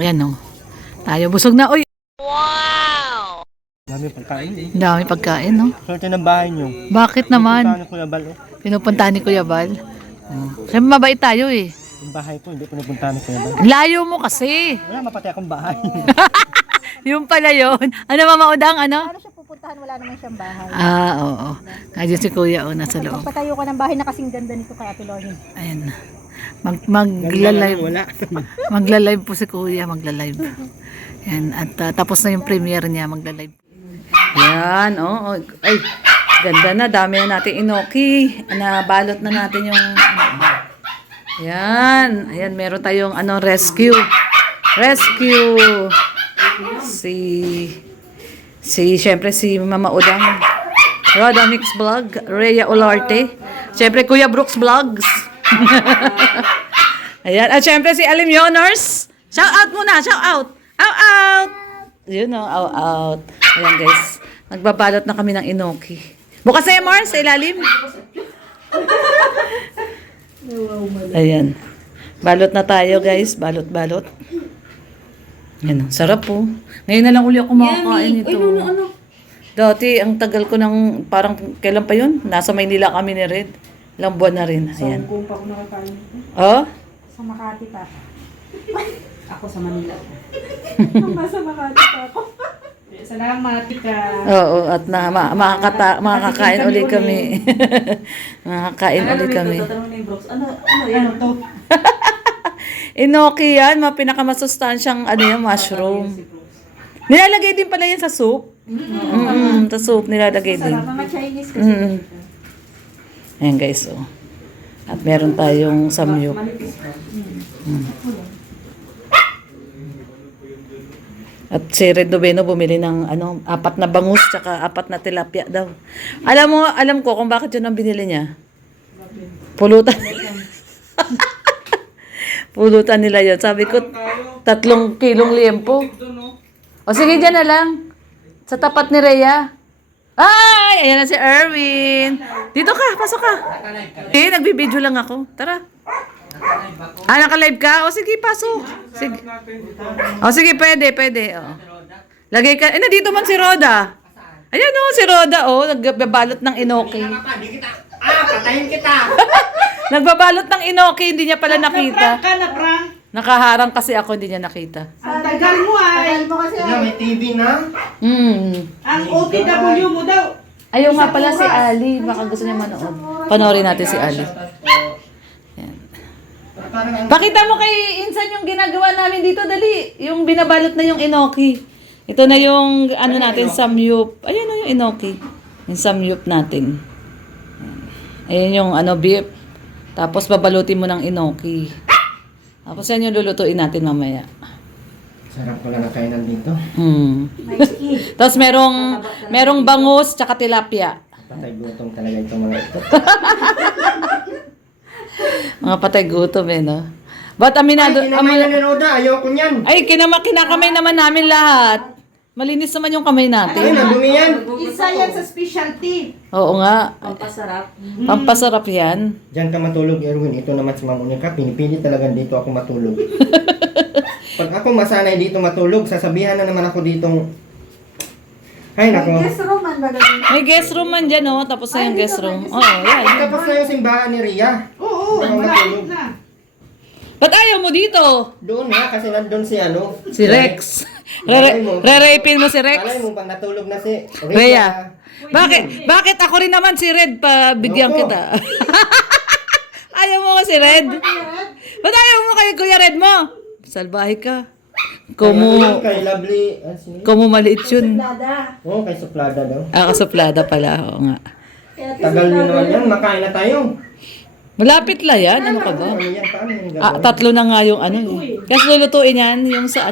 Ayan o. Tayo busog na. Uy! Dami pagkain eh. Dami pagkain, no? Swerte ng bahay nyo. Bakit naman? Paano Kuya Bal eh? Pinupuntahan ni Kuya Bal. Siyempre mabait tayo eh. Yung bahay ko, hindi pinupuntahan ni Kuya Bal. Layo mo kasi. Wala, mapatay akong bahay. Yung pala yun. Ano Mama Udang, ano? Paano siya pupuntahan? Wala naman siyang bahay. Oo. Nandiyan si Kuya o nasa loob. Pagpatayo ko ng bahay na kasing ganda nito kay Ate Loni. Ayan. Magla-live. Wala. Magla-live po si Kuya, magla-live. Ayan. At tapos na yung premiere niya, magla-live. Ayan, oh. Ay, ganda na. Dami na natin inoki. Nabalot na natin yung... Ayan. Ayan, meron tayong rescue. Rescue. Siyempre si Mama Udang. Roda Mix Vlog. Rhea Olarte. Siyempre Kuya Brooks Vlogs. Ayan. At siyempre si Alim Yoners. Shout out muna. Shout out. Out out. Yun o. Out out. Ayan guys. Nagbabalot na kami ng inoki. Bukas na Mars sa ilalim. Ayan. Balot na tayo guys. Balot. Yan, sarap po. Ngayon na lang uli ako makakain ito. Dati, ang tagal ko ng, parang, kailan pa yun? Nasa Maynila kami ni Red. Ilang buwan na rin. Ayan. Kung pa ako nakakain. Oh? Sa Makati pa. Ako sa Manila. Sa Makati pa ako. Salamat ka. Oo, at makakain uli kami. Makakain uli kami. Ano to? Inoki yan, pinakamasustansyang mushroom. Nilalagay din pala yan sa soup. Sa soup nilalagay din. Mga Chinese kasi. Ayan guys, oh. At meron tayong samyup. At si Red Noveno bumili ng 4 na bangus tsaka 4 na tilapia daw. Alam ko kung bakit yun ang binili niya. Pulutan. Pulutan nila yun. Sabi ko, 3 kilong liempo. O sige, dyan na lang. Sa tapat ni Rhea. Ay! Ayan na si Erwin. Dito ka, pasok ka. Nagbibideo lang ako. Tara. Naka-live ka? O sige, pasok. Sige. O sige, pwede. O. Lagay ka. Nandito man si Roda. Ayan o, si Roda nagbabalot ng inoki. Patayin kita! Nagbabalot ng inoki, hindi niya pala nakita. Prank. Nakaharang kasi ako, hindi niya nakita. Ang tagal mo ay. Tagal mo kasi. May TV na. Ang OTW mo daw. Ayaw nga pala si Ali. Baka gusto niya manood. Panoorin natin si Ali. Pakita mo kay Insan yung ginagawa namin dito, dali. Yung binabalot na yung inoki. Ito na yung natin, samyup. Ayun na yung inoki. Yung samyup natin. Ayun yung beef. Tapos babalutin mo ng inoki. Tapos yan yung lulutuin natin mamaya. Sarap ko lang ang kainan dito. Tapos merong bangus tsaka tilapia. Patay gutom talaga itong mga ito. Mga patay gutom no? Ba't aminado? Kinamay na ni Roda, ayoko niyan. Ay, kinakamay naman namin lahat. Malinis naman yung kamay Ay, natin. nadumi yan. Isa yan sa specialty. Oo nga. Pampasarap. Pampasarap yan. Diyan ka matulog, Erwin. Ito naman si Ma'am Monica. Pinipili talaga dito ako matulog. Pag ako masanay dito matulog, sasabihan na naman ako ditong... Ay, nako. Guest room man ba ganun? May guest room man dyan, tapos na yung guest room. Oo, yan. Tapos na yung simbahan ni Ria. Oo, Baka malapit matulog. na. Ba't ayaw mo dito? Doon nga, kasi nandun si Si Rex. Re-rapin mo si Rex. Alay mo, pag natulog na si Rhea. Bakit ako rin naman si Red pa bigyan Opo. kita? Ayaw mo si Red? Ba't ayaw mo kay Kuya Red mo? Salbahe ka. Kay Lovely. Kumu maliit yun. Oo, kay Suplada daw. Suplada pala. Oo nga. Tagal nyo naman yan, makain na tayo. Malapit lang yan. Ano ka ba? Ano yan, paano yung gagawin? 3 na nga yung Kasi lulutuin yan yung sa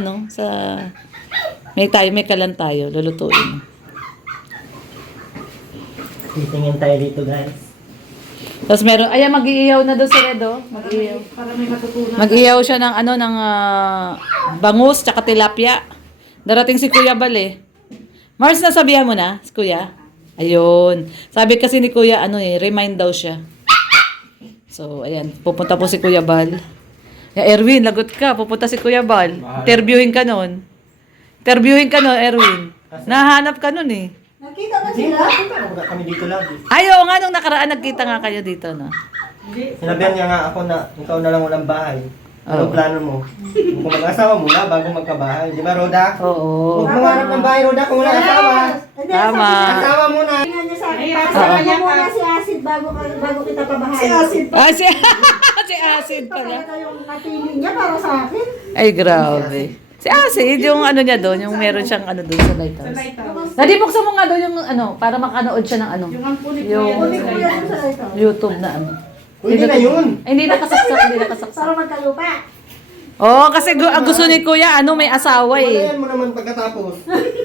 may kalan tayo. Lulutuin. Titingin tayo dito, guys. Tapos meron, mag-iihaw na doon si Red, Mag-iihaw. Para may matutunan. Mag-ihaw siya ng bangus tsaka tilapia. Darating si Kuya Bal Mars, nasabihan mo na, si Kuya? Ayun. Sabi kasi ni Kuya, remind daw siya. So, ayan. Pupunta po si Kuya Bal. Erwin, lagot ka. Pupunta si Kuya Bal. Interviewin ka nun. Erwin. Nahanap ka nun eh. Nakita ba Hindi sila? na kami dito lagi. Ay, oo nga, nung nakaraan nagkita nga kayo dito, no? Sinabihan niya nga ako na ikaw na lang walang bahay. Ano Oo. plano mo? Kung mag-asawa mo na bago magkabahay. Di ba, Roda? Oo. Huwag mo hanap ng bahay, Roda, kung wala asawa. Hindi, Tama. Asawa mo na. Tingnan niya sa akin. Ay, Para asawa sa niya mo muna pa. si Acid bago kita pabahay. Si Acid Ah, si Acid pala. Talaga yung napili niya para sa akin. Ay, grabe. Si Acid, yung ano niya doon, yung meron siyang ano doon sa lighthouse. Lighthouse. Dadi, buksan mo nga doon yung ano, para makanood siya ng ano, Yung ampuli ko Yung- yan. Kunin ko yan sa ito. YouTube na ano. Pwede na yun. Ay, hindi nakasaksak, hindi nakasaksak. Para magkalupa. Oo, kasi ang gusto ni Kuya, ano, may asawa eh. Walayan mo naman pagkatapos.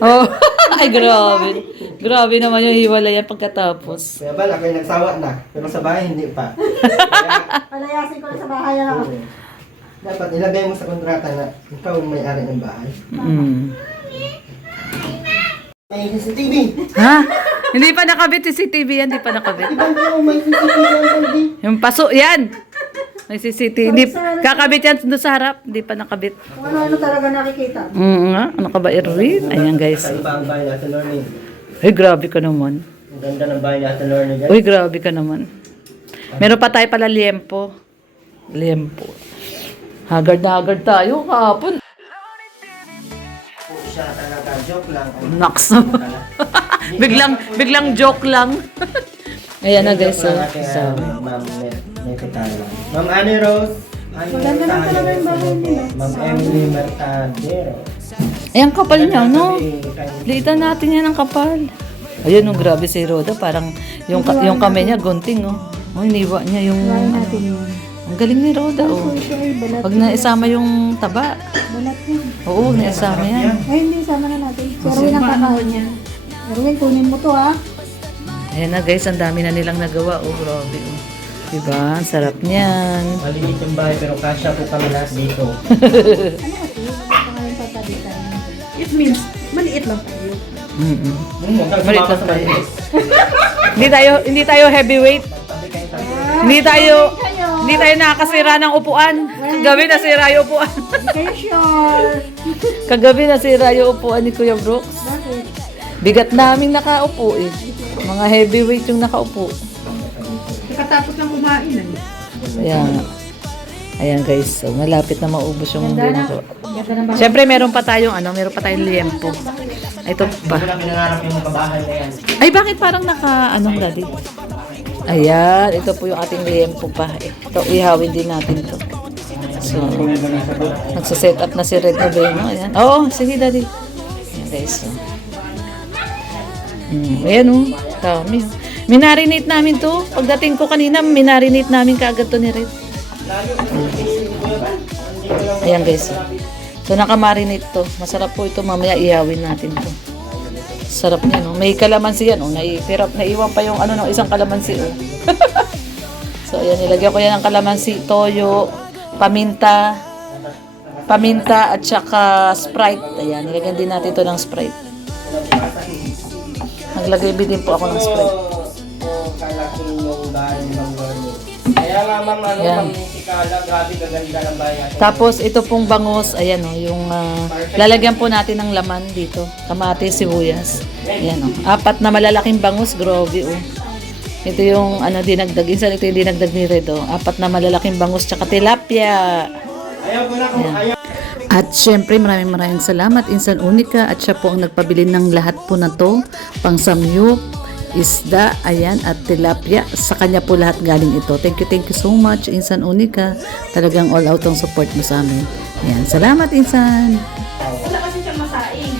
Oh, ay grabe. Grabe naman yung hiwalayan pagkatapos. Kaya ba, ako'y nagsawa na. Pero sa bahay, hindi pa. Kaya, Palayasin ko na sa bahay ako. oo. Dapat ilagay mo sa kontrata na ikaw ang may-ari ng bahay. Mm. May CCTV. Ha? Hindi pa nakabit si CCTV yan, hindi pa nakabit. Ibang tao may CCTV ang kaldi. Yung paso, yan! May CCTV. Hindi, kakabit yan doon sa harap, hindi pa nakabit. Kung ano-ano talaga nakikita. Nga, ano ka ba, Erwin? Ayan guys. Kakaiba ang bahay natin, Lorne. Ay, grabe ka naman. Ang ganda ng bahay natin, Lorne. Uy, grabe ka naman. Meron pa tayo pala liempo. Liempo. Haggard na haggard tayo kahapon. Siya talaga, joke lang. Naks. biglang joke lang. Ayan na guys. Joke lang natin, So, Ma'am Mercadero. Ma'am Annie Rose. Maganda lang talaga yung bahay nila. Ma'am Emily Mercadero. ayan kapal niya, no? Liitan natin yan ang kapal. Ayun, oh, grabe si Roda. Parang yung kamay niya, gunting, oh. Oh, iniwa niya yung... Try natin yun. Ang galing ni Roda, oh. Ito ay balat. Pag naisama yung taba. Balat yun. Oo, huwag naisama yan. Ay, hindi. Sama na natin. Si Erwin ang kakahon niya. Erwin, kunin mo to ha. Ayan na guys, ang dami na nilang nagawa. Oh, grabe, oh. Diba? Ang sarap niyan. Maliit yung bahay pero kasya po kami lahat dito. Ano kasi? Bakit pa ngayon tatabitan? It means, maliit lang tayo. Mm-mm. Huwag kang Maliit sumama lang sa tayo. maliit. Hindi tayo heavyweight. Tabi kayo sa Hindi tayo nakakasira ng upuan. Kagabi nasira yung upuan. Hindi kayo sure. Kagabi nasira yung upuan ni Kuya Brooks. Bakit? Bigat namin nakaupo eh. Mga heavyweight yung nakaupo. Nakatapos ng kumain. Ayan. Ayan guys, so malapit na maubos yung Ganda na. ginagawa. Ganda na ba? Siyempre meron pa tayong liempo. Ito pa. Hindi ko na pinangarap yung kabahay na yan. Ay, bakit parang daddy? Ayan, ito po yung ating liempo pa. Ito, ihawin din natin to. So, nagsaset up na si Red Noveno. Ayan. Oo, sige daddy. Ayan guys. So. Ayan oh, dami. Minarinate namin to. Pagdating ko kanina, minarinate namin kaagad to ni Red. Ayan guys. So, nakamarinate to. Masarap po ito. Mamaya ihawin natin to. Sarap niya, no? May kalamansi yan, oh. Naiwan pa yung ano ng isang kalamansi, oh. So, ayan, nilagyan ko yan ng kalamansi, toyo, paminta, at saka Sprite. Ayan, nilagyan din natin ito ng Sprite. Naglagay din po ako ng Sprite. Kalaki yung bahay ng Lorne. Kaya nga ma'am, Yan. ma'am Sikala, grabe kaganda ng bahay natin. Tapos, ito pong bangus, ayan, oh, yung lalagyan po natin ng laman dito. Kamatis, sibuyas. Ayan, oh. 4 na malalaking bangus, grabe, oh. Ito yung dinagdag. Insan ito yung dinagdag ni Red, oh. 4 na malalaking bangus, tsaka tilapia. Ayaw ko na kung ayaw. At syempre maraming salamat Insan Unica at siya po ang nagpabili ng lahat po na to, pang samyup, isda, ayan, at tilapia. Sa kanya po lahat galing ito. Thank you so much Insan Unica. Talagang all out ang support mo sa amin. Ayan, salamat Insan. Wala kasi siyang masaing.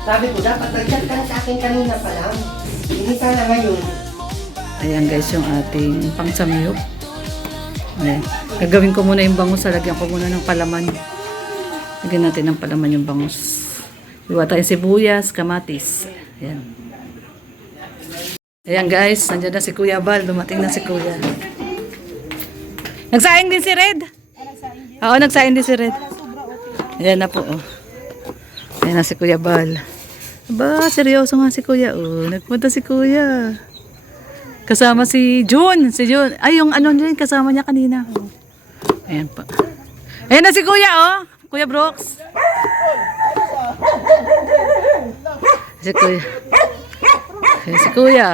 Sabi ko, dapat nag-chat ka na sa akin kanina pa lang. Hindi sana ngayon. Ayan guys, yung ating pang samyup. Ayan. Gagawin ko muna yung bangus. Lagyan ko muna ng palaman. Lagyan natin ng palaman yung bangus. Iwa tayo sibuyas, kamatis. Ayan. Ayan guys, nandiyan na si Kuya Bal. Dumating na si Kuya. Nagsaing din si Red? Oo, nagsaing din si Red. Ayan na po. Oh. Ayan na si Kuya Bal. Aba, seryoso nga si Kuya. Oh, nagpunta si Kuya. Kasama si June. Si June. Ay, yung ano niya, kasama niya kanina. Oh. Ayan pa. Ayan na si Kuya, oh. Kuya Brooks. Si Kuya. Ayan si Kuya.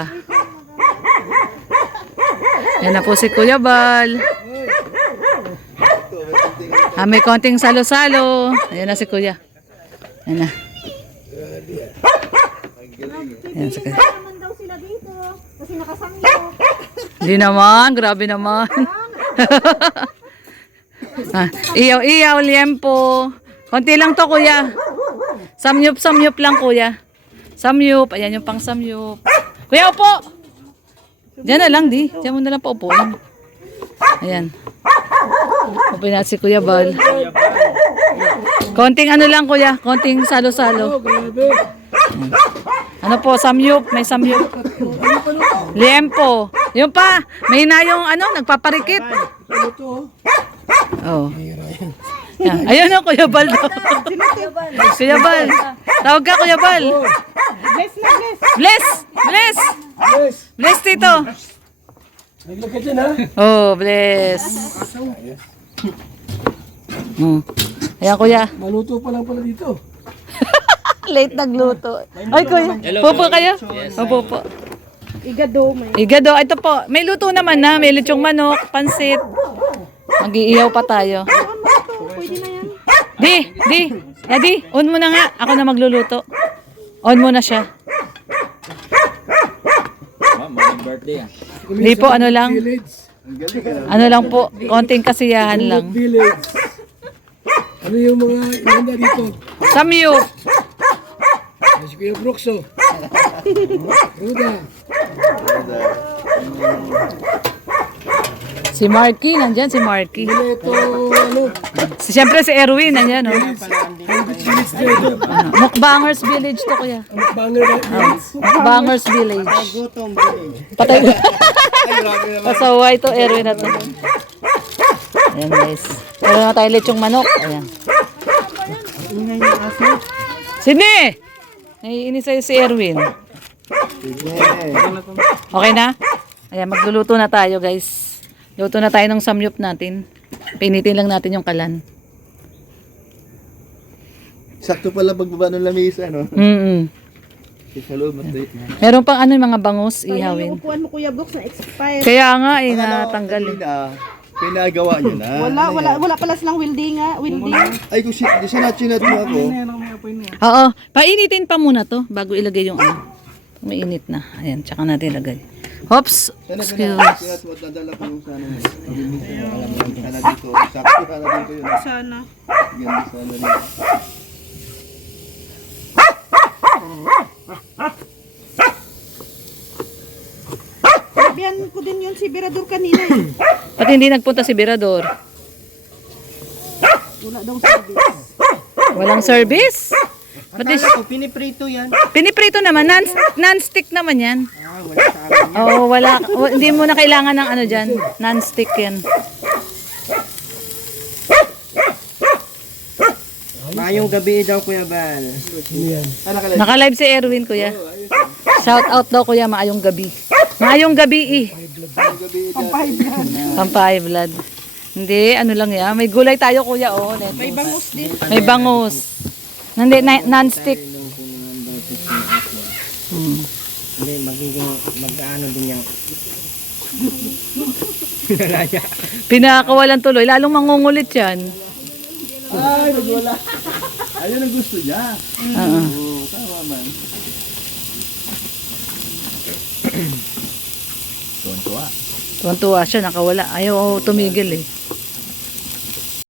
Ayan na po si Kuya Bal. May konting salo-salo. Ayan na si Kuya. Ayan na. Ayan si Kuya. naman daw sila dito. Kasi nakasangyo. Hindi naman, grabe naman. Iyaw, liempo. Konti lang to, Kuya. Samyup lang, Kuya. Samyup, ayan yung pang samyup. Kuya, upo! Diyan na lang, di. Diyan mo na lang paupuin. Ayan. Upuin natin si Kuya Bal. Konting ano lang, Kuya. Konting salo-salo. Ano po, samyup. May samyup. Liempo. Yung pa, may na yung ano, nagpaparikit. Oh. Yan. Ayun o, Kuya Bal. Kuya Bal. Tawag ka, Kuya Bal. Bless na bless. Bless! Bless! Bless, Tito. Naglagay dyan ha. Oh, bless. Ayan, Kuya. Maluto pa lang pala dito. Late nagluto. Ay, Kuya. Pupo kayo? Opo po. Igado may. Igado. Ito po. May luto naman na. May lechong manok, pansit. Mag-iiyaw pa tayo. Pwede na yan. Di. Daddy, on mo na nga. Ako na magluluto. On mo na siya. Hindi po, ano lang. Village. Ano lang po. Konting kasiyahan lang. Village. Ano yung mga inanda dito? Samyup. Ay, si Kuya Brooks oh. Ruda. Si Marky, nandyan si Marky. Ito ano? Siyempre si Erwin, nandyan, no? Village dito. Mukbangers Village to, Kuya. Banger na village. Mukbangers Village. Gutom din. Patay. Pasaway to, Erwin na to. Ayan, guys. Meron na tayo lechong manok. Ayan. Ingay yung aso. Sini! Naiinis sa'yo si Erwin. Sige. Okay na? Ayan, magluluto na tayo, guys. Luto na tayo ng samyup natin. Pinitin lang natin yung kalan. Sakto pala pagbaba ng lamesa, no? Sa loob, matay na. Meron pang ano yung mga bangus ihawin. Yung upuan mo Kuya Brooks na expired. Kaya nga, natanggal eh. Pinagawa niyo na. Wala pala silang welding. Ay, kung di siya natsinat mo ako. Oo, painitin pa muna to bago ilagay yung ano. Mainit na. Ayan, tsaka natin ilagay. Hops! Excuse. Sinat mo, dadala ko yung sana. Sana dito. Sakto, sana dito yun. Sana. Ganda sana dito. Sabihan ko din yun si Berador kanina eh. Pati hindi nagpunta si Berador. Wala daw service. Walang service? Pati Akala ko, piniprito yan. piniprito naman, non-stick naman yan. Wala sa akin. Oo, hindi mo na kailangan ng ano dyan. Non-stick yan. Mayong gabi daw, Kuya Bal. Naka-live si Erwin, kuya. Shout out daw, kuya, maayong gabi. Maayong gabi eh. Pampahigh blood. Hindi, ano lang yan. May gulay tayo, kuya, oh. May bangus din. May bangus. Hindi, non-stick. Hindi, magiging, mag-ano din yan. Pinakawalan tuloy. Lalong mangungulit yan. Ay, nagwala. Ayun ang gusto niya. Oo. Oo, tama man. Tuwan-tuwa siya, nakawala. Ayaw tumigil eh.